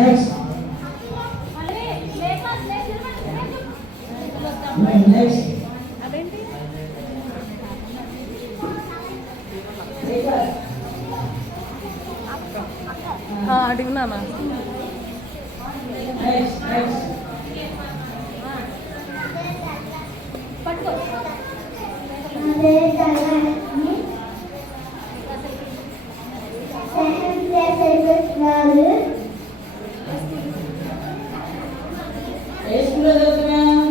Next. Next. అడిగినానా Next. Next. ఏ స్కూల్లో చదువుతున్నావు?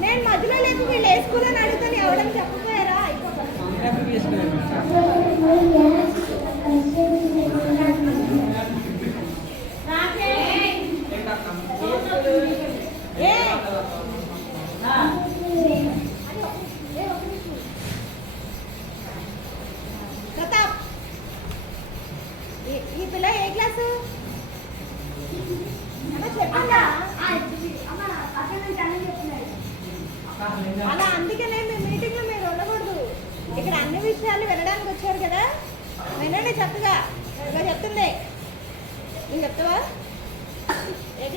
నేను మధ్యలో లేకు వీళ్ళు ఏ స్కూల్ అని అడుగుతాను ఎవడని చెప్పపోయారా ప్రతాప్ ఈ పిల్ల ఏ క్లాసు చెప్పండా అలా అందుకనే మీ మీటింగ్లో మీరు ఉండకూడదు. ఇక్కడ అన్ని విషయాలు వినడానికి వచ్చారు కదా, వినండి చక్కగా. చెప్తుంది నేను చెప్తావా?